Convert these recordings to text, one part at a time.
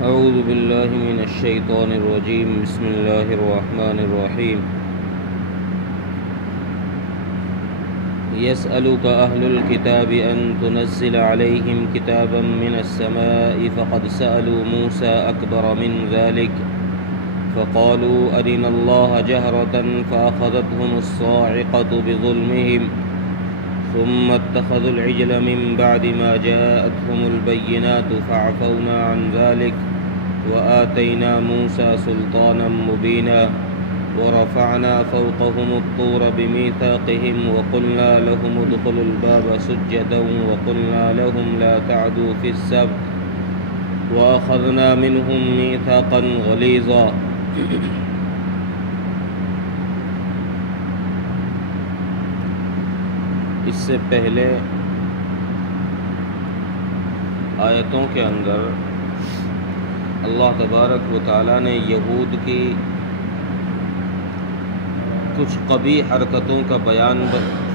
أعوذ بالله من الشيطان الرجيم بسم الله الرحمن الرحيم يسألك أهل الكتاب أن تنزل عليهم كتابا من السماء فقد سألوا موسى أكبر من ذلك فقالوا أرنا الله جهرة فأخذتهم الصاعقة بظلمهم ثم اتخذوا العجل من بعد ما جاءتهم البينات فعفونا عن ذلك وآتينا موسى سلطانا مبينا ورفعنا فوقهم الطور بميثاقهم وقلنا لهم ادخلوا الباب سجدا وقلنا لهم لا تعدوا في السبت وأخذنا منهم ميثاقا غليظا اس سے پہلے آیتوں کے اندر اللہ تبارک و تعالیٰ نے یہود کی کچھ قبیح حرکتوں کا بیان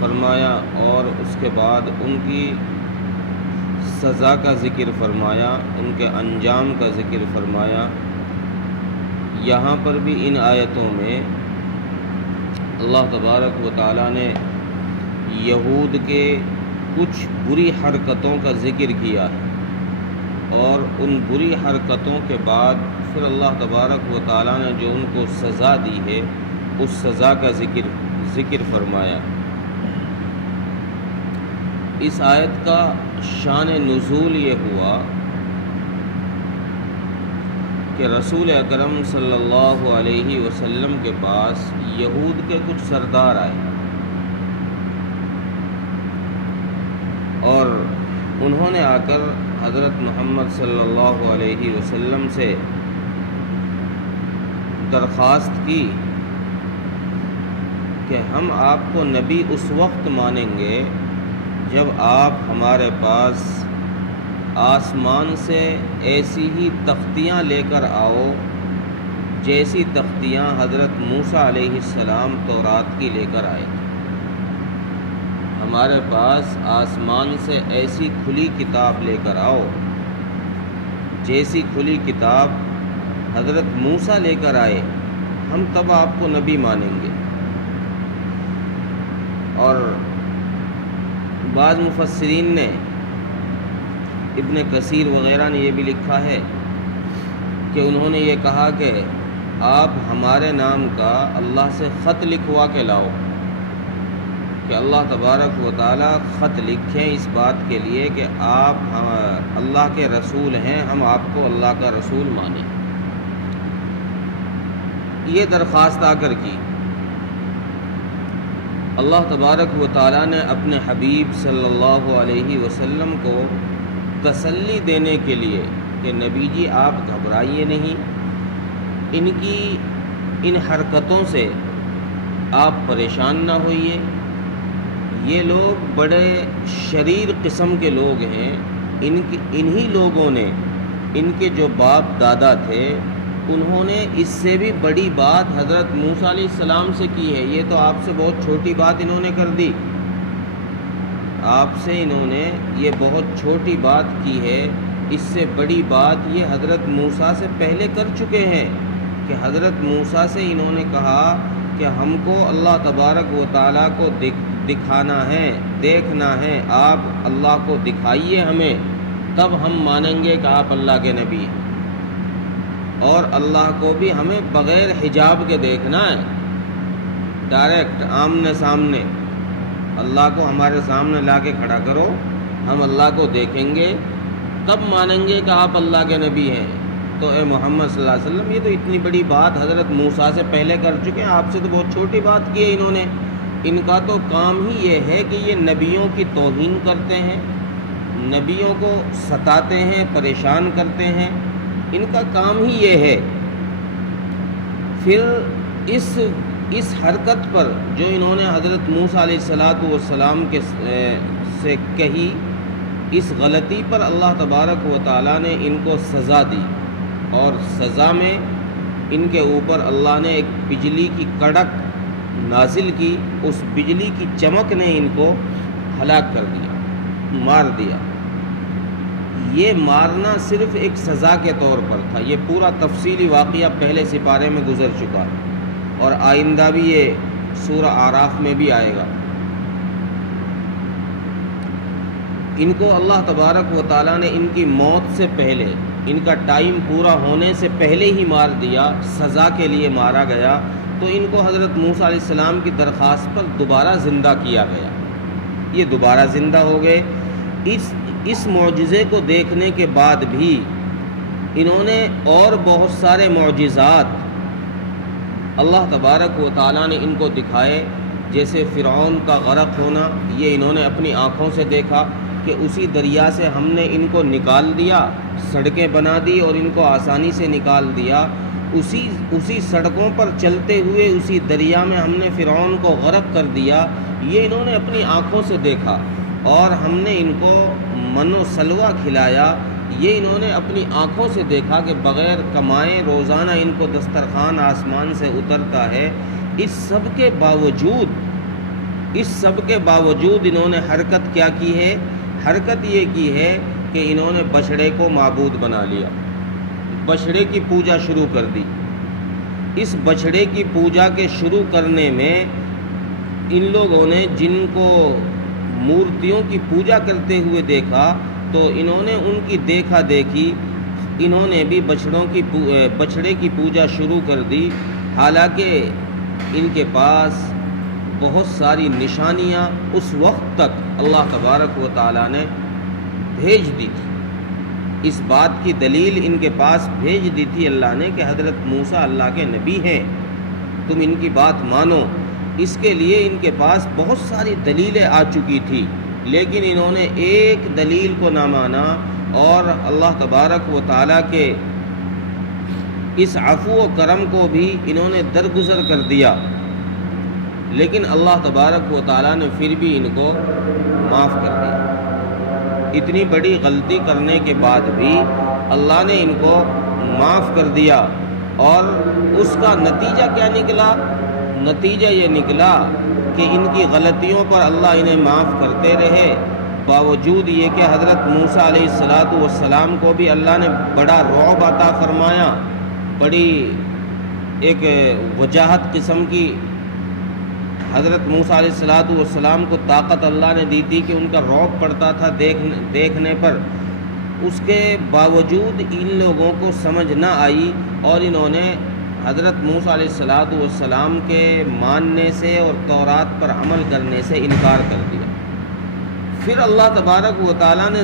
فرمایا اور اس کے بعد ان کی سزا کا ذکر فرمایا، ان کے انجام کا ذکر فرمایا۔ یہاں پر بھی ان آیتوں میں اللہ تبارک و تعالیٰ نے یہود کے کچھ بری حرکتوں کا ذکر کیا ہے، اور ان بری حرکتوں کے بعد پھر اللہ تبارک و تعالیٰ نے جو ان کو سزا دی ہے اس سزا کا ذکر فرمایا۔ اس آیت کا شان نزول یہ ہوا کہ رسول اکرم صلی اللہ علیہ وسلم کے پاس یہود کے کچھ سردار آئے اور انہوں نے آ کر حضرت محمد صلی اللہ علیہ وسلم سے درخواست کی کہ ہم آپ کو نبی اس وقت مانیں گے جب آپ ہمارے پاس آسمان سے ایسی ہی تختیاں لے کر آؤ جیسی تختیاں حضرت موسیٰ علیہ السلام تورات کی لے کر آئے تھے۔ ہمارے پاس آسمان سے ایسی کھلی کتاب لے کر آؤ جیسی کھلی کتاب حضرت موسیٰ لے کر آئے، ہم تب آپ کو نبی مانیں گے۔ اور بعض مفسرین نے، ابن کثیر وغیرہ نے یہ بھی لکھا ہے کہ انہوں نے یہ کہا کہ آپ ہمارے نام کا اللہ سے خط لکھوا کے لاؤ، کہ اللہ تبارک و تعالیٰ خط لکھیں اس بات کے لیے کہ آپ اللہ کے رسول ہیں، ہم آپ کو اللہ کا رسول مانیں۔ یہ درخواست آ کر کی۔ اللہ تبارک و تعالیٰ نے اپنے حبیب صلی اللہ علیہ وسلم کو تسلی دینے کے لیے کہ نبی جی آپ گھبرائیے نہیں، ان کی ان حرکتوں سے آپ پریشان نہ ہوئیے، یہ لوگ بڑے شریر قسم کے لوگ ہیں، انہی لوگوں نے، ان کے جو باپ دادا تھے انہوں نے اس سے بھی بڑی بات حضرت موسیٰ علیہ السلام سے کی ہے۔ یہ تو آپ سے بہت چھوٹی بات انہوں نے کر دی، آپ سے انہوں نے یہ بہت چھوٹی بات کی ہے، اس سے بڑی بات یہ حضرت موسیٰ سے پہلے کر چکے ہیں کہ حضرت موسیٰ سے انہوں نے کہا کہ ہم کو اللہ تبارک و تعالیٰ کو دکھانا ہے، دیکھنا ہے، آپ اللہ کو دکھائیے ہمیں، تب ہم مانیں گے کہ آپ اللہ کے نبی ہیں، اور اللہ کو بھی ہمیں بغیر حجاب کے دیکھنا ہے، ڈائریکٹ آمنے سامنے۔ اللہ کو ہمارے سامنے لا کے کھڑا کرو، ہم اللہ کو دیکھیں گے تب مانیں گے کہ آپ اللہ کے نبی ہیں۔ تو اے محمد صلی اللہ علیہ وسلم، یہ تو اتنی بڑی بات حضرت موسیٰ سے پہلے کر چکے ہیں، آپ سے تو بہت چھوٹی بات کی ہے انہوں نے۔ ان کا تو کام ہی یہ ہے کہ یہ نبیوں کی توہین کرتے ہیں، نبیوں کو ستاتے ہیں، پریشان کرتے ہیں، ان کا کام ہی یہ ہے۔ پھر اس حرکت پر جو انہوں نے حضرت موسیٰ علیہ السلام کے سے کہی، اس غلطی پر اللہ تبارک و تعالیٰ نے ان کو سزا دی، اور سزا میں ان کے اوپر اللہ نے ایک بجلی کی کڑک نازل کی، اس بجلی کی چمک نے ان کو ہلاک کر دیا، مار دیا۔ یہ مارنا صرف ایک سزا کے طور پر تھا. یہ پورا تفصیلی واقعہ پہلے سپارے میں گزر چکا اور آئندہ بھی یہ سورہ اعراف میں بھی آئے گا. ان کو اللہ تبارک و تعالیٰ نے ان کی موت سے پہلے، ان کا ٹائم پورا ہونے سے پہلے ہی مار دیا، سزا کے لیے مارا گیا. تو ان کو حضرت موسیٰ علیہ السلام کی درخواست پر دوبارہ زندہ کیا گیا. یہ دوبارہ زندہ ہو گئے. اس معجزے کو دیکھنے کے بعد بھی انہوں نے اور بہت سارے معجزات اللہ تبارک و تعالیٰ نے ان کو دکھائے. جیسے فرعون کا غرق ہونا، یہ انہوں نے اپنی آنکھوں سے دیکھا کہ اسی دریا سے ہم نے ان کو نکال دیا، سڑکیں بنا دی اور ان کو آسانی سے نکال دیا. اسی سڑکوں پر چلتے ہوئے اسی دریا میں ہم نے فرعون کو غرق کر دیا. یہ انہوں نے اپنی آنکھوں سے دیکھا. اور ہم نے ان کو من و سلوہ کھلایا، یہ انہوں نے اپنی آنکھوں سے دیکھا کہ بغیر کمائے روزانہ ان کو دسترخوان آسمان سے اترتا ہے. اس سب کے باوجود انہوں نے حرکت کیا کی ہے؟ حرکت یہ کی ہے کہ انہوں نے بچڑے کو معبود بنا لیا، بچڑے کی پوجا شروع کر دی. اس بچڑے کی پوجا کے شروع کرنے میں ان لوگوں نے جن کو مورتیوں کی پوجا کرتے ہوئے دیکھا تو انہوں نے ان کی دیکھا دیکھی انہوں نے بھی بچڑے کی پوجا شروع کر دی. حالانکہ ان کے پاس بہت ساری نشانیاں اس وقت تک اللہ تبارک و تعالیٰ نے بھیج دی تھی. اس بات کی دلیل ان کے پاس بھیج دی تھی اللہ نے کہ حضرت موسیٰ اللہ کے نبی ہیں، تم ان کی بات مانو. اس کے لیے ان کے پاس بہت ساری دلیلیں آ چکی تھی، لیکن انہوں نے ایک دلیل کو نہ مانا اور اللہ تبارک و تعالیٰ کے اس عفو و کرم کو بھی انہوں نے درگزر کر دیا. لیکن اللہ تبارک و تعالیٰ نے پھر بھی ان کو معاف کر دیا. اتنی بڑی غلطی کرنے کے بعد بھی اللہ نے ان کو معاف کر دیا. اور اس کا نتیجہ کیا نکلا؟ نتیجہ یہ نکلا کہ ان کی غلطیوں پر اللہ انہیں معاف کرتے رہے، باوجود یہ کہ حضرت موسیٰ علیہ السلام کو بھی اللہ نے بڑا رعب عطا فرمایا، بڑی ایک وجاہت قسم کی حضرت موسیٰ علیہ السلام کو طاقت اللہ نے دی تھی کہ ان کا رعب پڑتا تھا دیکھنے پر. اس کے باوجود ان لوگوں کو سمجھ نہ آئی اور انہوں نے حضرت موسیٰ علیہ السلام کے ماننے سے اور تورات پر عمل کرنے سے انکار کر دیا. پھر اللہ تبارک و تعالیٰ نے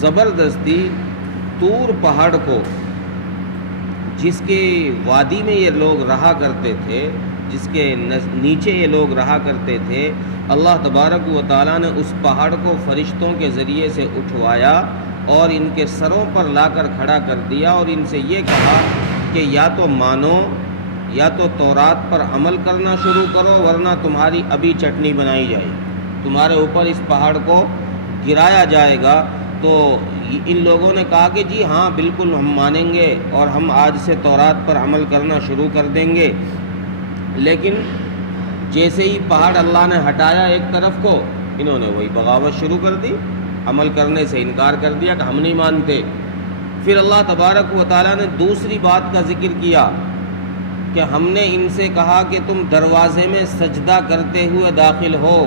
زبردستی طور پہاڑ کو، جس کے وادی میں یہ لوگ رہا کرتے تھے، جس کے نیچے یہ لوگ رہا کرتے تھے، اللہ تبارک و تعالیٰ نے اس پہاڑ کو فرشتوں کے ذریعے سے اٹھوایا اور ان کے سروں پر لا کر کھڑا کر دیا اور ان سے یہ کہا کہ یا تو مانو، یا تو تورات پر عمل کرنا شروع کرو، ورنہ تمہاری ابھی چٹنی بنائی جائے، تمہارے اوپر اس پہاڑ کو گرایا جائے گا. تو ان لوگوں نے کہا کہ جی ہاں بالکل ہم مانیں گے اور ہم آج سے تورات پر عمل کرنا شروع کر دیں گے. لیکن جیسے ہی پہاڑ اللہ نے ہٹایا ایک طرف کو، انہوں نے وہی بغاوت شروع کر دی، عمل کرنے سے انکار کر دیا کہ ہم نہیں مانتے. پھر اللہ تبارک و تعالیٰ نے دوسری بات کا ذکر کیا کہ ہم نے ان سے کہا کہ تم دروازے میں سجدہ کرتے ہوئے داخل ہو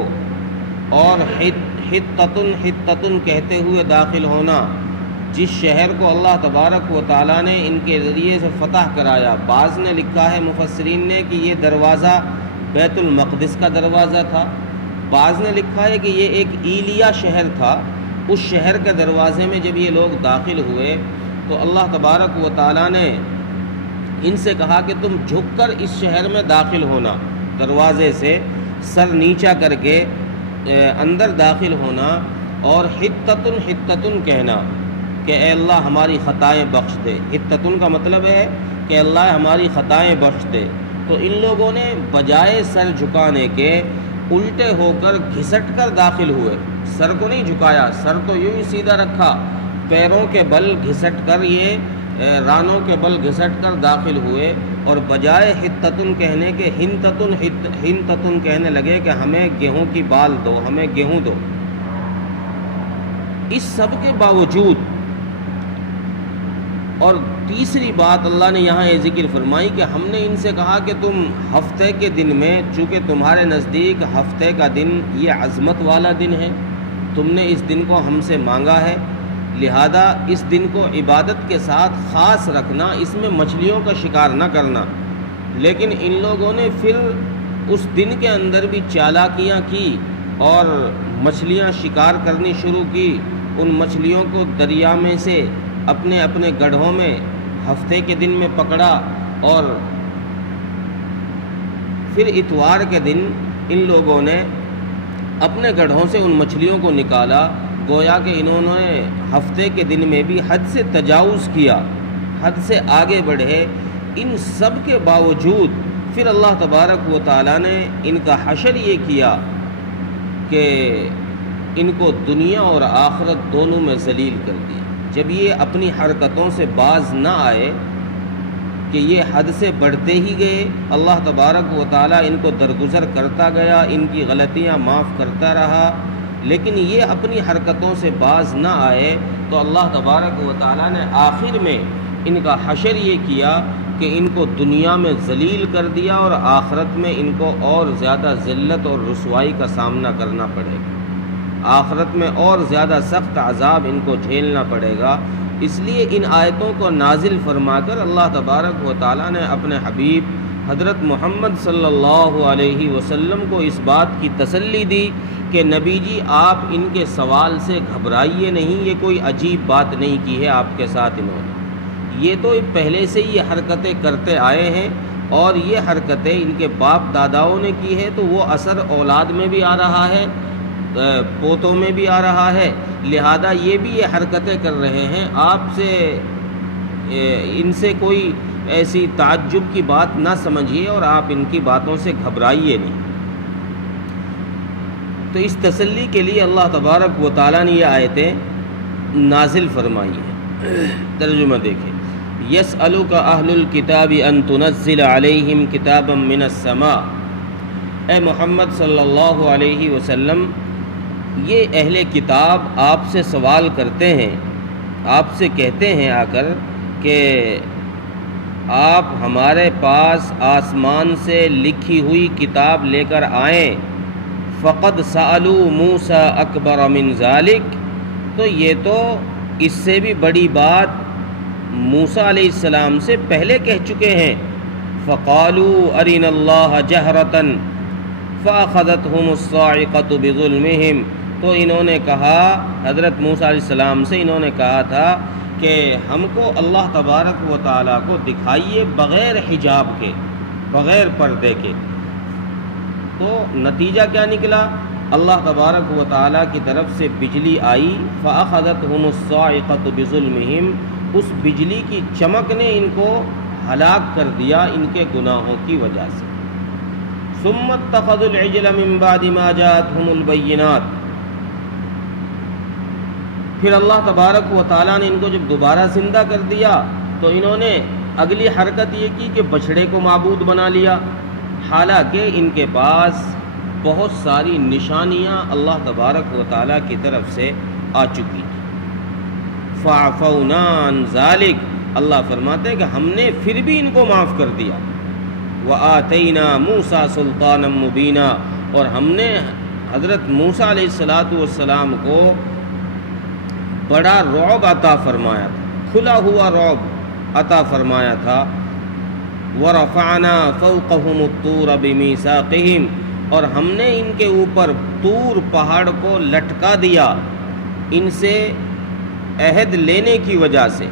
اور حطتن کہتے ہوئے داخل ہونا. جس شہر کو اللہ تبارک و تعالیٰ نے ان کے ذریعے سے فتح کرایا، بعض نے لکھا ہے مفسرین نے کہ یہ دروازہ بیت المقدس کا دروازہ تھا، بعض نے لکھا ہے کہ یہ ایک ایلیا شہر تھا. اس شہر کے دروازے میں جب یہ لوگ داخل ہوئے تو اللہ تبارک و تعالیٰ نے ان سے کہا کہ تم جھک کر اس شہر میں داخل ہونا، دروازے سے سر نیچا کر کے اندر داخل ہونا اور حطتن کہنا کہ اے اللہ ہماری خطائیں بخش دے. حطتن کا مطلب ہے کہ اللہ ہماری خطائیں بخش دے. تو ان لوگوں نے بجائے سر جھکانے کے الٹے ہو کر گھسٹ کر داخل ہوئے. سر کو نہیں جھکایا، سر تو یوں ہی سیدھا رکھا، پیروں کے بل گھسٹ کر، یہ رانوں کے بل گھسٹ کر داخل ہوئے اور بجائے حطتن کہنے کے ہنتتن کہنے لگے کہ ہمیں گیہوں کی بال دو، ہمیں گیہوں دو. اس سب کے باوجود، اور تیسری بات اللہ نے یہاں یہ ذکر فرمائی کہ ہم نے ان سے کہا کہ تم ہفتے کے دن میں، چونکہ تمہارے نزدیک ہفتے کا دن یہ عظمت والا دن ہے، تم نے اس دن کو ہم سے مانگا ہے، لہذا اس دن کو عبادت کے ساتھ خاص رکھنا، اس میں مچھلیوں کا شکار نہ کرنا۔ لیکن ان لوگوں نے پھر اس دن کے اندر بھی چالاکیاں کی اور مچھلیاں شکار کرنی شروع کی، ان مچھلیوں کو دریا میں سے اپنے اپنے گڑھوں میں ہفتے کے دن میں پکڑا، اور پھر اتوار کے دن ان لوگوں نے اپنے گڑھوں سے ان مچھلیوں کو نکالا، گویا کہ انہوں نے ہفتے کے دن میں بھی حد سے تجاوز کیا، حد سے آگے بڑھے۔ ان سب کے باوجود پھر اللہ تبارک و تعالیٰ نے ان کا حشر یہ کیا کہ ان کو دنیا اور آخرت دونوں میں ذلیل کر دیا۔ جب یہ اپنی حرکتوں سے باز نہ آئے کہ یہ حد سے بڑھتے ہی گئے، اللہ تبارک و تعالیٰ ان کو درگزر کرتا گیا، ان کی غلطیاں معاف کرتا رہا، لیکن یہ اپنی حرکتوں سے باز نہ آئے تو اللہ تبارک و تعالیٰ نے آخر میں ان کا حشر یہ کیا کہ ان کو دنیا میں ذلیل کر دیا، اور آخرت میں ان کو اور زیادہ ذلت اور رسوائی کا سامنا کرنا پڑے گا، آخرت میں اور زیادہ سخت عذاب ان کو جھیلنا پڑے گا۔ اس لیے ان آیتوں کو نازل فرما کر اللہ تبارک و تعالیٰ نے اپنے حبیب حضرت محمد صلی اللہ علیہ وسلم کو اس بات کی تسلی دی کہ نبی جی آپ ان کے سوال سے گھبرائیے نہیں، یہ کوئی عجیب بات نہیں کی ہے آپ کے ساتھ انہوں نے، یہ تو پہلے سے یہ حرکتیں کرتے آئے ہیں، اور یہ حرکتیں ان کے باپ داداؤں نے کی ہے، تو وہ اثر اولاد میں بھی آ رہا ہے، پوتوں میں بھی آ رہا ہے، لہذا یہ بھی یہ حرکتیں کر رہے ہیں، آپ سے ان سے کوئی ایسی تعجب کی بات نہ سمجھیے، اور آپ ان کی باتوں سے گھبرائیے نہیں۔ تو اس تسلی کے لیے اللہ تبارک و تعالیٰ نے یہ آیتیں نازل فرمائی ہیں۔ ترجمہ دیکھیں، یسألک اہل الکتاب ان تنزل علیہم کتابا من السماء، اے محمد صلی اللہ علیہ وسلم، یہ اہل کتاب آپ سے سوال کرتے ہیں، آپ سے کہتے ہیں آ کر کہ آپ ہمارے پاس آسمان سے لکھی ہوئی کتاب لے کر آئیں۔ فقد سألوا موسیٰ اکبر من ذالک، تو یہ تو اس سے بھی بڑی بات موسیٰ علیہ السلام سے پہلے کہہ چکے ہیں۔ فقالوا ارنا اللہ جہرۃ فاخذتہم الصاعقۃ بظلمہم، تو انہوں نے کہا، حضرت موسیٰ علیہ السلام سے انہوں نے کہا تھا کہ ہم کو اللہ تبارک و تعالیٰ کو دکھائیے بغیر حجاب کے، بغیر پردے کے۔ تو نتیجہ کیا نکلا؟ اللہ تبارک و تعالیٰ کی طرف سے بجلی آئی، فَأَخَذَتْهُمُ الصَّاعِقَةُ بِظُلْمِهِمْ، اس بجلی کی چمک نے ان کو ہلاک کر دیا ان کے گناہوں کی وجہ سے۔ ثُمَّ اتَّخَذُوا الْعِجْلَ مِن بَعْدِ مَا جَاءَتْهُمُ الْبَيِّنَاتُ، پھر اللہ تبارک و تعالیٰ نے ان کو جب دوبارہ زندہ کر دیا تو انہوں نے اگلی حرکت یہ کی کہ بچھڑے کو معبود بنا لیا، حالانکہ ان کے پاس بہت ساری نشانیاں اللہ تبارک و تعالیٰ کی طرف سے آ چکی تھیں۔ فَعَفَوْنَا عَنْ ذَلِكَ، اللہ فرماتے ہیں کہ ہم نے پھر بھی ان کو معاف کر دیا۔ وَآتَيْنَا مُوسَىٰ سُلْطَانًا مُبِينًا، اور ہم نے حضرت موسیٰ علیہ السلام کو بڑا رعب عطا فرمایا تھا، کھلا ہوا رعب عطا فرمایا تھا۔ وَرَفَعْنَا فَوْقَهُمُ الطُّورَ بِمِيثَاقِهِمْ، اور ہم نے ان کے اوپر طور پہاڑ کو لٹکا دیا ان سے عہد لینے کی وجہ سے۔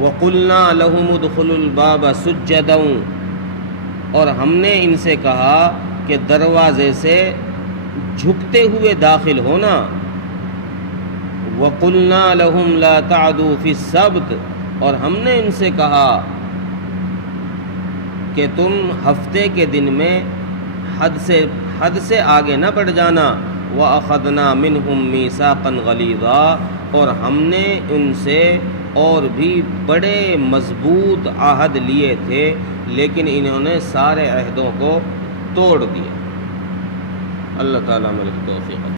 وَقُلْنَا لَهُمُ ادْخُلُوا الْبَابَ سُجَّدًا، اور ہم نے ان سے کہا کہ دروازے سے جھکتے ہوئے داخل ہونا۔ وَقُلْنَا لَهُمْ لَا تَعْدُوا فِي السَّبْتِ، اور ہم نے ان سے کہا کہ تم ہفتے کے دن میں حد سے آگے نہ بڑھ جانا۔ وَأَخَذْنَا مِنْهُمْ مِيثَاقًا غَلِيظًا، اور ہم نے ان سے اور بھی بڑے مضبوط عہد لیے تھے، لیکن انہوں نے سارے عہدوں کو توڑ دیا۔ اللہ تعالیٰ میرے توفیق۔